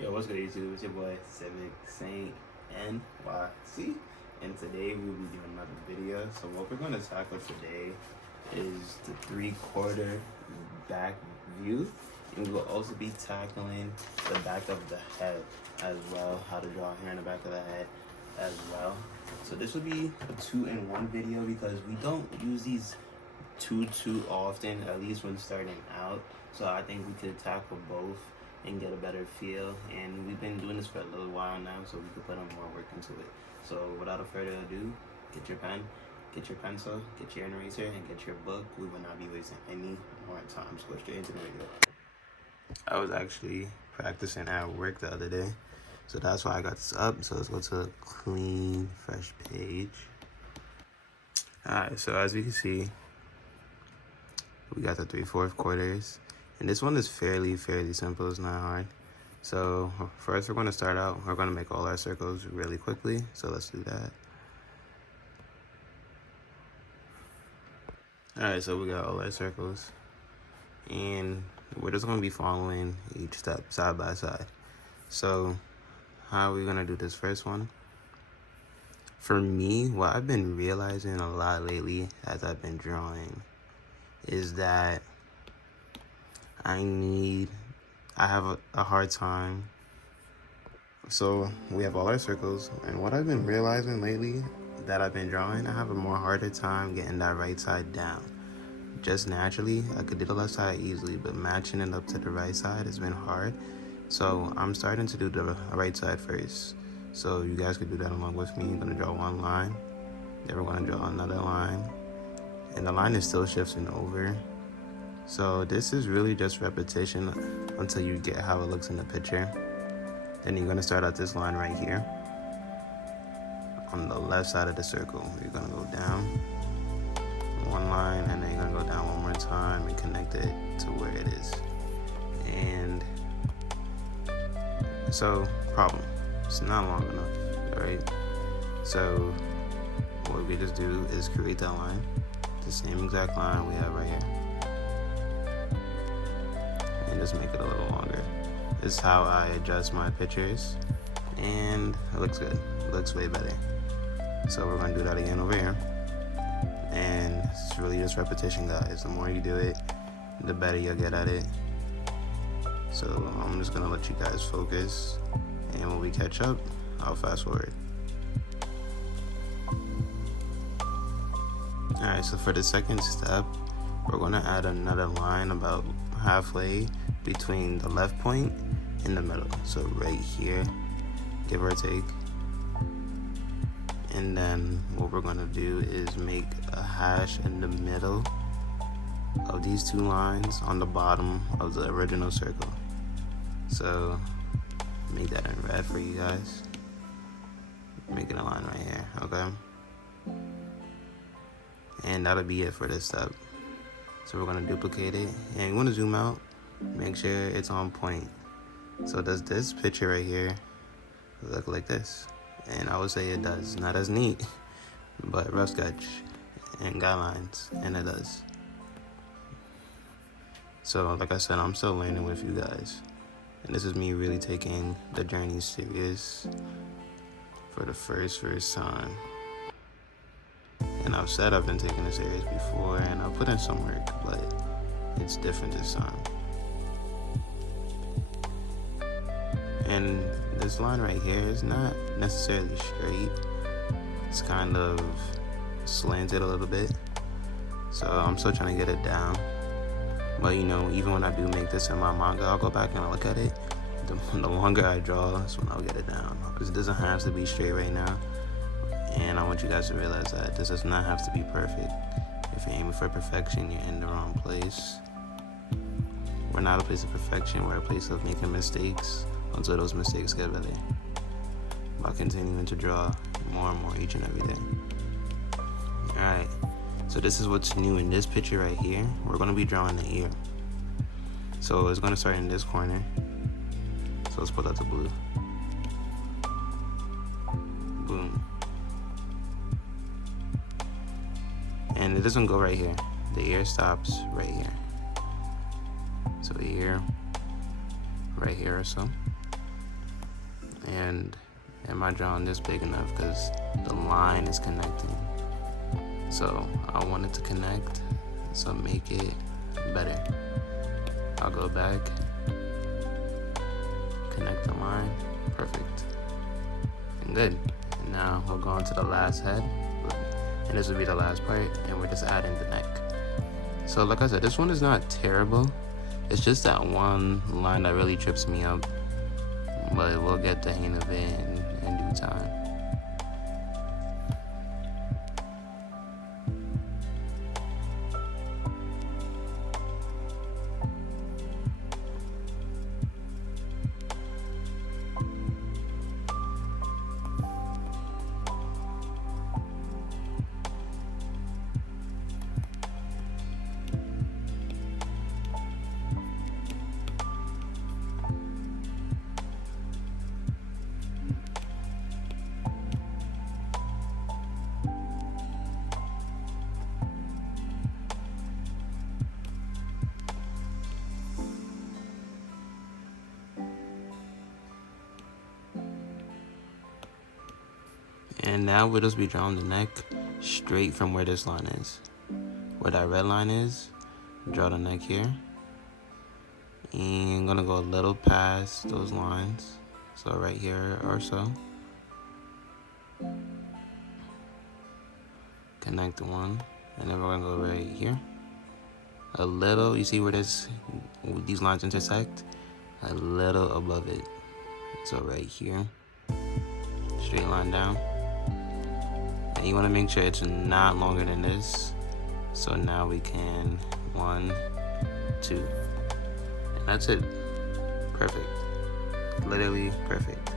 Yo, what's good, YouTube? It's your boy Civic Saint NYC, and today we'll be doing another video. So what we're going to tackle today is the 3/4 back view, and we'll also be tackling the back of the head as well, how to draw hair in the back of the head as well. So this will be a 2-in-1 video because we don't use these too often, at least when starting out. So I think we could tackle both and get a better feel, and we've been doing this for a little while now, so we could put on more work into it. So without further ado, get your pen, get your pencil, get your eraser, and get your book. We will not be wasting any more time, so go straight into the video. I was actually practicing at work the other day, so that's why I got this up. So let's go to a clean, fresh page. Alright, so as we can see, we got the 3/4 quarters. And this one is fairly simple. It's not hard. So first we're going to start out, we're going to make all our circles really quickly. So let's do that. Alright, so we got all our circles. And we're just going to be following each step side by side. So how are we going to do this first one? For me, what I've been realizing a lot lately as I've been drawing is that I have a hard time. So we have all our circles, and what I've been realizing lately that I've been drawing, I have a more harder time getting that right side down. Just naturally, I could do the left side easily, but matching it up to the right side has been hard. So I'm starting to do the right side first. So you guys could do that along with me. I'm gonna draw one line, then we're gonna draw another line, and the line is still shifting over. So this is really just repetition until you get how it looks in the picture. Then you're going to start out this line right here on the left side of the circle. You're going to go down one line, and then you're going to go down one more time and connect it to where it is. And so, problem, it's not long enough, right? So what we just do is create that line, the same exact line we have right here, and just make it a little longer. This is how I adjust my pictures, and it looks good. It looks way better. So we're gonna do that again over here, and it's really just repetition, guys. The more you do it, the better you'll get at it. So I'm just gonna let you guys focus, and when we catch up, I'll fast forward. Alright, so for the second step, we're gonna add another line about halfway between the left point and the middle. So right here, give or take. And then what we're gonna do is make a hash in the middle of these two lines on the bottom of the original circle. So make that in red for you guys. Making a line right here, okay? And that'll be it for this step. So we're gonna duplicate it, and you wanna zoom out, make sure it's on point. So does this picture right here look like this? And I would say it does. Not as neat, but rough sketch and guidelines, and it does. So like I said, I'm still learning with you guys, and this is me really taking the journey serious for the first time. And I've said I've been taking it serious before, and I've put in some work, but it's different this time. And this line right here is not necessarily straight. It's kind of slanted a little bit. So I'm still trying to get it down. But you know, even when I do make this in my manga, I'll go back and I'll look at it. The longer I draw, that's when I'll get it down. Because it doesn't have to be straight right now. And I want you guys to realize that this does not have to be perfect. If you're aiming for perfection, you're in the wrong place. We're not a place of perfection, we're a place of making mistakes until those mistakes get better. By continuing to draw more and more each and every day. Alright, so this is what's new in this picture right here. We're going to be drawing the ear. So it's going to start in this corner. So let's put out the blue. Boom. And it doesn't go right here. The ear stops right here. So ear, right here or so. And am I drawing this big enough? Because the line is connecting. So I want it to connect, so make it better. I'll go back, connect the line, perfect. And good. And now we'll go on to the last head, and this will be the last part, and we're just adding the neck. So like I said, this one is not terrible. It's just that one line that really trips me up, but we'll get the hang of it in due time. And now we'll just be drawing the neck straight from where this line is. Where that red line is, draw the neck here. And I'm gonna go a little past those lines. So right here or so. Connect the one. And then we're gonna go right here. A little, you see where these lines intersect? A little above it. So right here. Straight line down. And you want to make sure it's not longer than this. So now we can 1, 2, and that's it. Perfect. Literally perfect.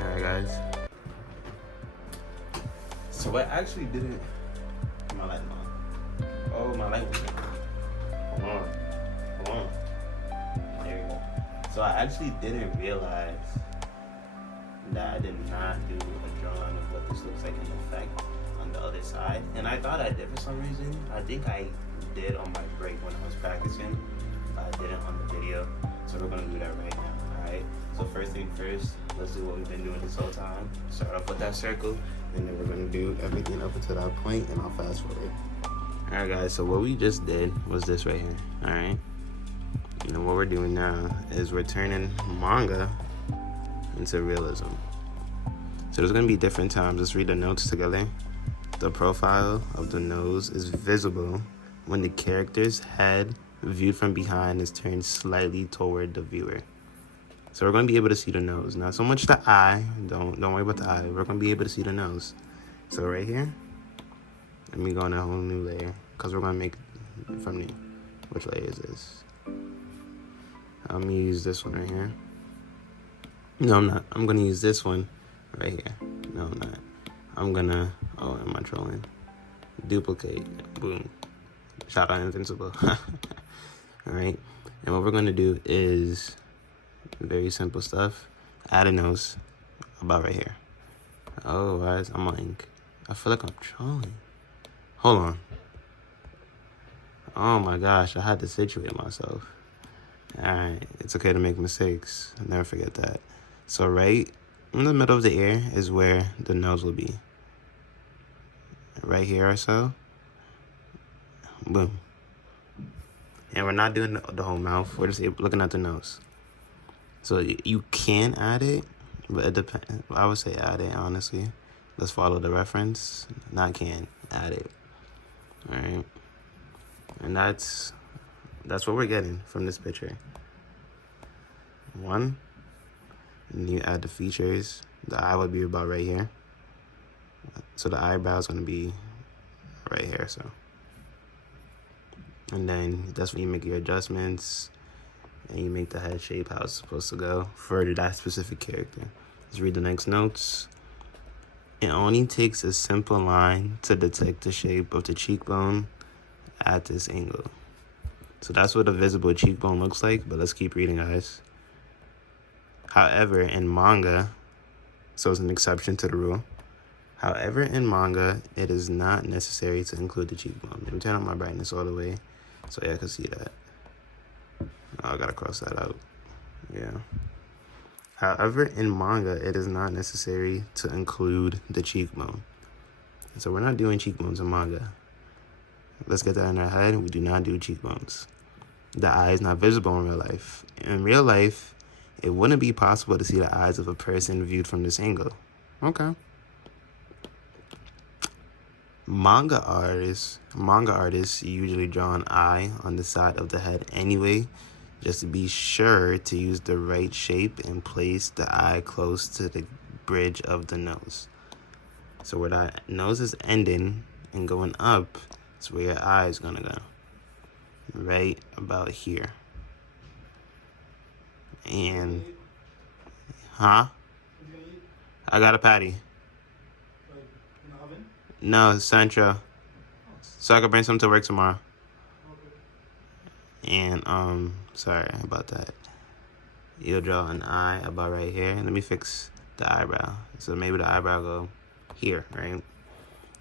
Alright guys. So I actually didn't. My light on. Oh, my light was on. Hold on. There we go. So I actually didn't realize that I did not do a drawing of what this looks like in effect on the other side. And I thought I did for some reason. I think I did on my break when I was practicing, but I didn't on the video. So we're gonna do that right now, alright? So first thing first, let's do what we've been doing this whole time. Start off with that circle, and then we're gonna do everything up until that point, and I'll fast forward. Alright guys, so what we just did was this right here, alright? And what we're doing now is we're turning manga into realism. So there's gonna be different times. Let's read the notes together. The profile of the nose is visible when the character's head, viewed from behind, is turned slightly toward the viewer. So we're gonna be able to see the nose. Not so much the eye. Don't worry about the eye. We're gonna be able to see the nose. So right here, let me go on a whole new layer because we're gonna make from new. Which layer is this? I'm gonna use this one right here. No, I'm not. I'm gonna use this one right here. No, I'm not. I'm gonna, oh, am I trolling? Duplicate, boom. Shout out Invincible. All right, and what we're gonna do is very simple stuff. Add a nose about right here. Oh, guys, I'm on ink. I feel like I'm trolling. Hold on. Oh my gosh, I had to situate myself. Alright, it's okay to make mistakes. I'll never forget that. So right in the middle of the ear is where the nose will be. Right here or so. Boom. And we're not doing the whole mouth. We're just looking at the nose. So you can add it, but it depends. I would say add it, honestly. Let's follow the reference. Not can, add it. Alright. And that's what we're getting from this picture. 1, and you add the features. The eye would be about right here. So the eyebrow is going to be right here. So, and then that's when you make your adjustments, and you make the head shape how it's supposed to go for that specific character. Let's read the next notes. It only takes a simple line to detect the shape of the cheekbone at this angle. So that's what a visible cheekbone looks like, but let's keep reading, guys. However, in manga, so it's an exception to the rule. However, in manga, it is not necessary to include the cheekbone. Let me turn on my brightness all the way so y'all can see that. Oh, I gotta cross that out. Yeah. However, in manga, it is not necessary to include the cheekbone. So we're not doing cheekbones in manga. Let's get that in our head. We do not do cheekbones. The eye is not visible in real life. In real life, it wouldn't be possible to see the eyes of a person viewed from this angle. Okay. Manga artists usually draw an eye on the side of the head anyway, just to be sure to use the right shape and place the eye close to the bridge of the nose. So where that nose is ending and going up, is where your eye is gonna go. Right about here. And, huh? I got a patty. No, Central. So I can bring some to work tomorrow. And, sorry about that. You'll draw an eye about right here. Let me fix the eyebrow. So maybe the eyebrow go here, right?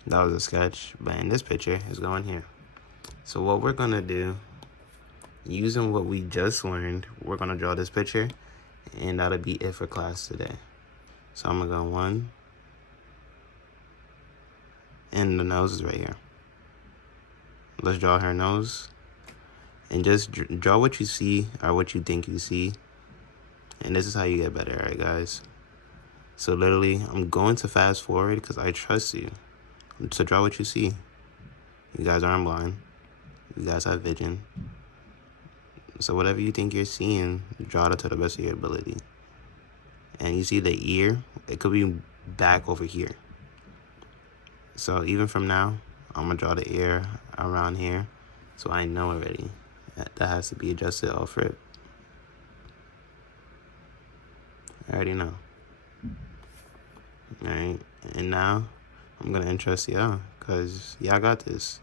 That was a sketch, but in this picture, it's going here. So what we're gonna do, using what we just learned, we're gonna draw this picture, and that'll be it for class today. So I'm gonna go 1, and the nose is right here. Let's draw her nose, and just draw what you see or what you think you see, and this is how you get better, all right, guys? So literally, I'm going to fast forward because I trust you. So draw what you see. You guys aren't blind. You guys have vision. So whatever you think you're seeing, draw it to the best of your ability. And you see the ear, it could be back over here. So even from now, I'm gonna draw the ear around here. So I know already that has to be adjusted off rip. I already know. Alright, and now I'm gonna interest y'all, cause y'all got this.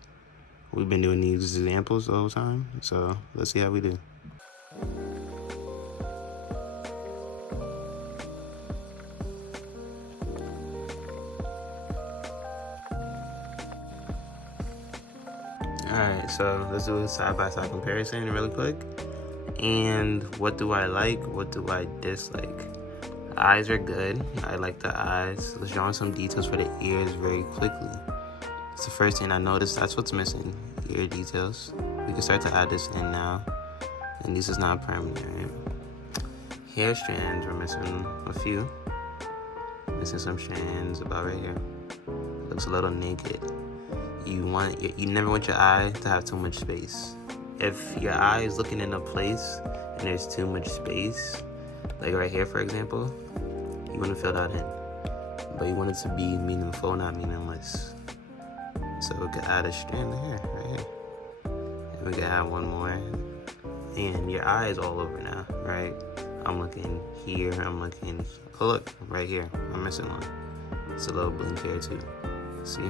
We've been doing these examples the whole time, so let's see how we do. Alright, so let's do a side-by-side comparison really quick. And what do I like? What do I dislike? Eyes are good. I like the eyes. Let's draw on some details for the ears very quickly. It's the first thing I noticed. That's what's missing. Ear details. We can start to add this in now. And this is not permanent, right? Hair strands, we're missing a few. Missing some strands about right here. Looks a little naked. You never want your eye to have too much space. If your eye is looking in a place and there's too much space, like right here, for example, you want to fill that in. But you want it to be meaningful, not meaningless. So we could add a strand of hair right here. And we could add one more. And your eye is all over now, right? I'm looking here, oh look, right here. I'm missing one. It's a little blink here too. See?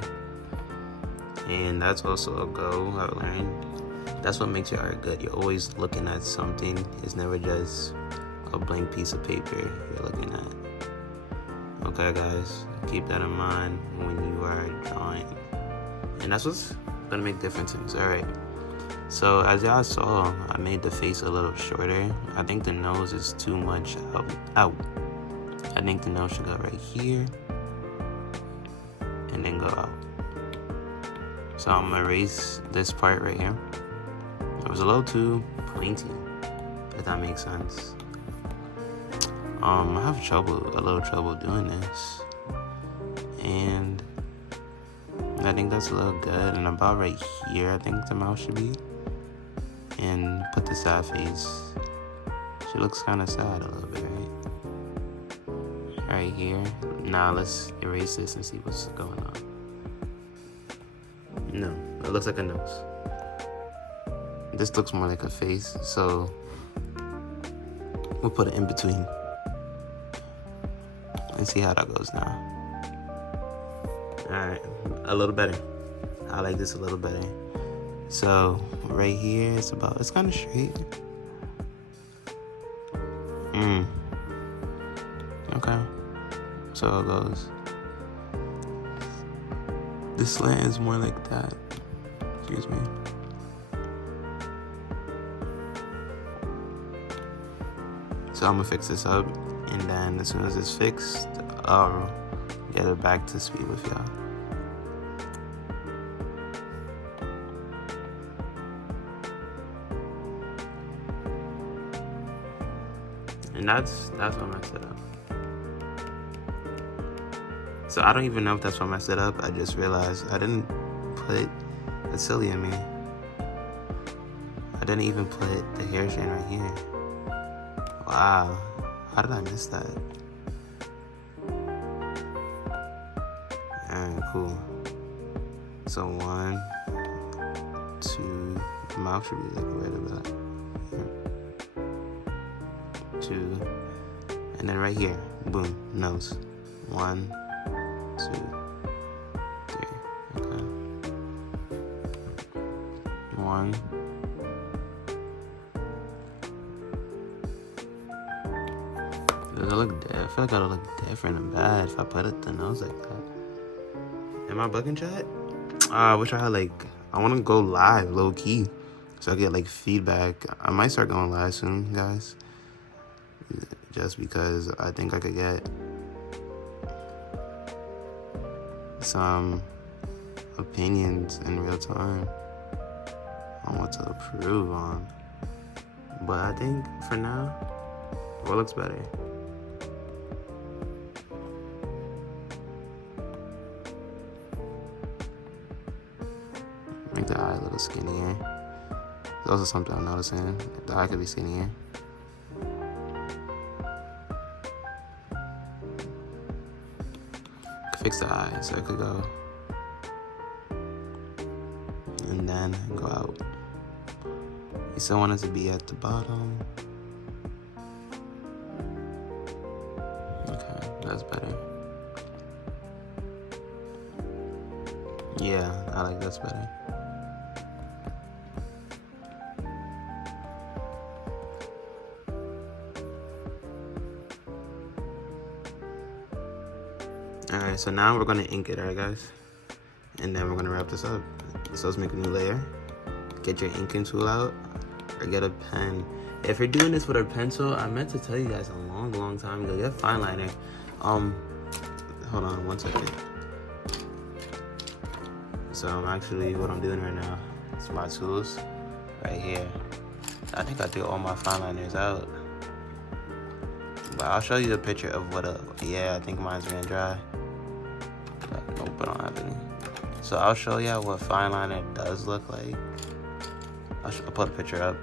And that's also a go I've learned. That's what makes your art good. You're always looking at something. It's never just a blank piece of paper you're looking at. Okay, guys, keep that in mind when you are drawing. And that's what's gonna make differences. All right. So as y'all saw, I made the face a little shorter. I think the nose is too much out. I think the nose should go right here and then go out. So I'm gonna erase this part right here. It was a little too pointy, if that makes sense. I have a little trouble doing this. And I think that's a little good. And about right here, I think the mouth should be. And put the sad face. She looks kind of sad a little bit, right? Right here. Now let's erase this and see what's going on. No, it looks like a nose. This looks more like a face, so we'll put it in between and see how that goes now. Alright, a little better. I like this a little better. So right here, it's kind of straight. Okay, so it goes. The slant is more like that. Excuse me. So I'm gonna fix this up, and then as soon as it's fixed, I'll get it back to speed with y'all. And that's what I messed it up. So I don't even know if that's what I messed it up. I just realized I didn't put, it's silly of me, I didn't even put the hair chain right here. Wow, how did I miss that? Alright, cool. So 1, 2, the mouth should be like right about here. 2, and then right here, boom, nose. 1, 2, 3, okay. 1. Does it look I feel like it'll look different and bad if I put it the nose like that. Am I bugging, chat? I wish I had I want to go live low key so I get feedback. I might start going live soon, guys, just because I think I could get some opinions in real time on what to improve on. But I think for now, what looks better? Make the eye a little skinnier. There's also something I'm noticing. The eye could be skinnier. Fix the eye so it could go. And then go out. You still want it to be at the bottom. Okay, that's better. Yeah, I like this better. Alright, so now we're gonna ink it, alright guys? And then we're gonna wrap this up. So let's make a new layer. Get your inking tool out, or get a pen. If you're doing this with a pencil, I meant to tell you guys a long time ago, get fine liner. Hold on 1 second. So what I'm doing right now, it's my tools right here. I think I threw all my fine liners out. But I'll show you a picture of yeah, I think mine's gonna dry. But nope, I don't have any. So I'll show you what fine liner does look like. I'll put a picture up.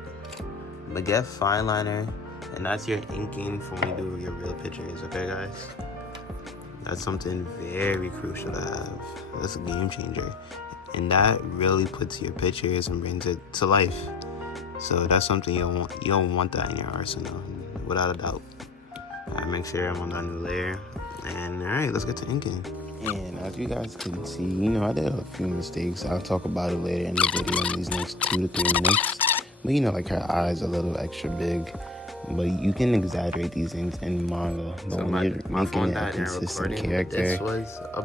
But get fine liner, and that's your inking for when you do your real pictures, okay guys? That's something very crucial to have. That's a game changer. And that really puts your pictures and brings it to life. So that's something you'll want that in your arsenal, without a doubt. Alright, make sure I'm on that new layer. And alright, let's get to inking. And as you guys can see, I did a few mistakes. I'll talk about it later in the video in these next 2 to 3 minutes. But her eyes are a little extra big. But you can exaggerate these things in manga. But so when you're making a consistent character,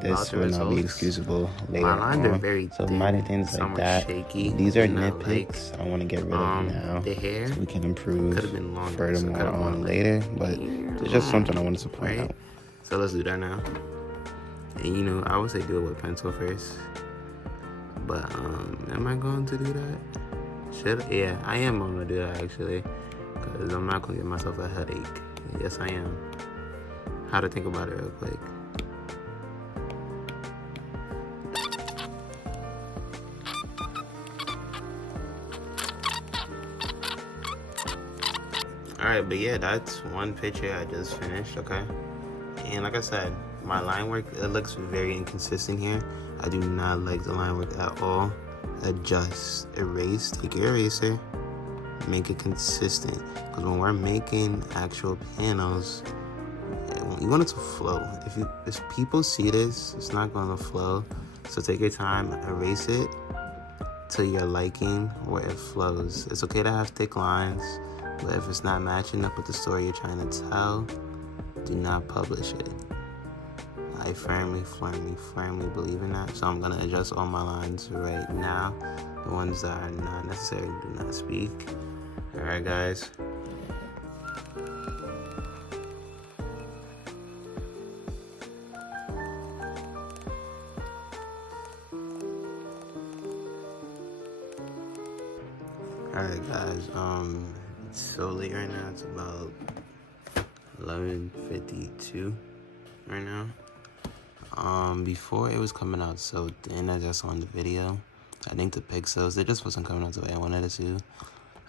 this will not be excusable later my lines on. Are very so thin, minor things like that. Shaky, these are nitpicks I want to get rid of now. The hair so we can improve longer, furthermore on later. But it's just something I wanted to point out. So let's do that now. And I would say do it with pencil first. But am I going to do that? Yeah, I am going to do that actually. Because I'm not going to give myself a headache. Yes, I am. How to think about it real quick. Alright, but yeah, that's one picture I just finished, okay? And like I said, my line work, it looks very inconsistent here. I do not like the line work at all. Adjust, erase, take your eraser, make it consistent. Because when we're making actual panels, you want it to flow. If people see this, it's not going to flow. So take your time, erase it to your liking where it flows. It's okay to have thick lines, but if it's not matching up with the story you're trying to tell, do not publish it. I firmly believe in that. So I'm gonna adjust all my lines right now. The ones that are not necessary, do not speak. Alright guys. guys, it's so late right now. It's about 11:52 right now. Before it was coming out so thin, as I saw in the video. I think the pixels, it just wasn't coming out the way I wanted it to.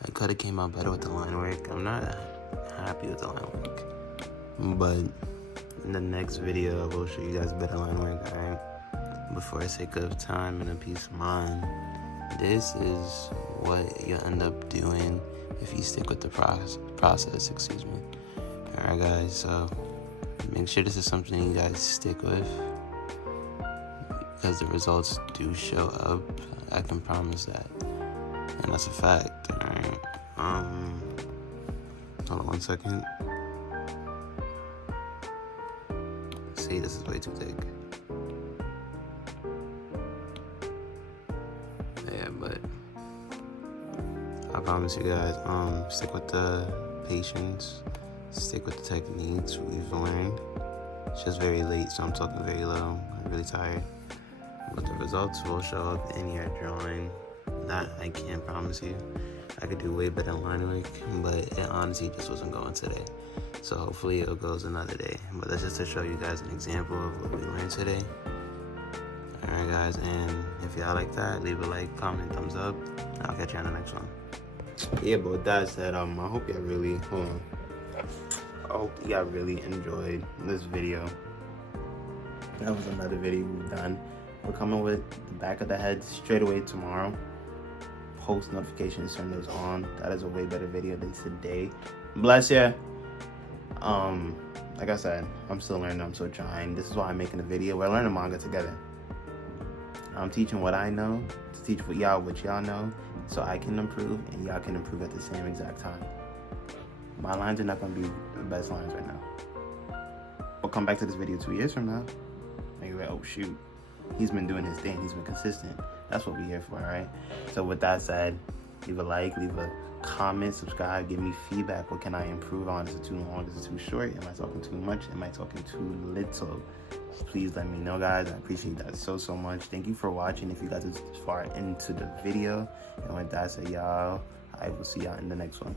It could have came out better with the line work. I'm not happy with the line work, but in the next video I will show you guys better line work. Alright, but for the sake of time and a peace of mind, this is what you end up doing if you stick with the process. Excuse me. Alright guys, so make sure this is something you guys stick with, because the results do show up. I can promise that, and that's a fact. Alright, hold on 1 second. See, this is way too thick. Yeah, but I promise you guys, stick with the patience, stick with the techniques we've learned. It's just very late, so I'm talking very low. I'm really tired, but the results will show up in your drawing. That I can't promise you. I could do way better line work, but it honestly just wasn't going today. So hopefully it goes another day. But that's just to show you guys an example of what we learned today. Alright guys, and if y'all like that, leave a like, comment, thumbs up. I'll catch you on the next one. Yeah, but with that said, I hope y'all really, I hope y'all really enjoyed this video. That was another video we've done. We're coming with the back of the head straight away tomorrow. Post notifications, turn those on. That is a way better video than today. Bless ya. Like I said, I'm still learning, I'm still trying. This is why I'm making a video. We're learning manga together. I'm teaching what I know to teach what y'all know, so I can improve and y'all can improve at the same exact time. My lines are not gonna be the best lines right now. We'll come back to this video 2 years from now. And you're like, oh shoot, he's been doing his thing, he's been consistent. That's what we're here for, right? So with that said, leave a like, leave a comment, subscribe, give me feedback. What can I improve on? Is it too long? Is it too short? Am I talking too much? Am I talking too little? Please let me know, guys. I appreciate that so much. Thank you for watching if you guys are this far into the video. And with that said, y'all, I will see y'all in the next one.